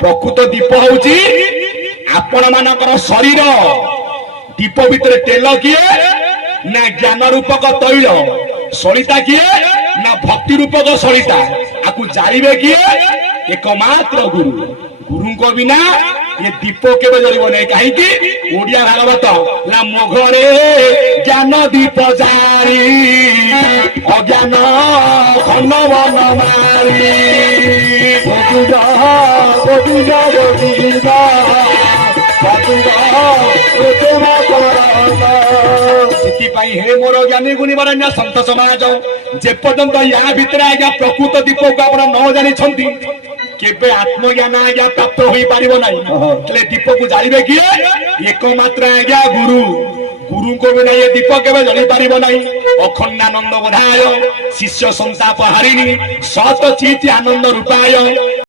प्रकृत दीप हूँ आपण मानकर शरीर दीप भितर तेल किए ना ज्ञान रूपक तैल सलिता किए ना भक्ति रूपक सलिता आपको जाइबे किए एकमात्र गुरु गुरु को बिना ये दीप केवे जलिबो नै काहे कि ओडिया भागवत ला मोघरे ज्ञान दीप जारी अज्ञान घन वन मारी गोविंदा गोविंदा गोविंदा हे मोर ज्ञानी गुणी बरण्य संत समाज जे पर्यंत या भितर आज्ञा प्रकृत दीप को आप न जानी केबे आत्मज्ञान आज्ञा प्राप्त हो पारिबो नै दीप को जालिबे किए एकमात्र आज्ञा गुरु गुरु को बिना ये दीप केबे जली पारिबो नै अखंडानंद बोधाय शिष्य संताप हारिणी सत चित आनंद रूपाय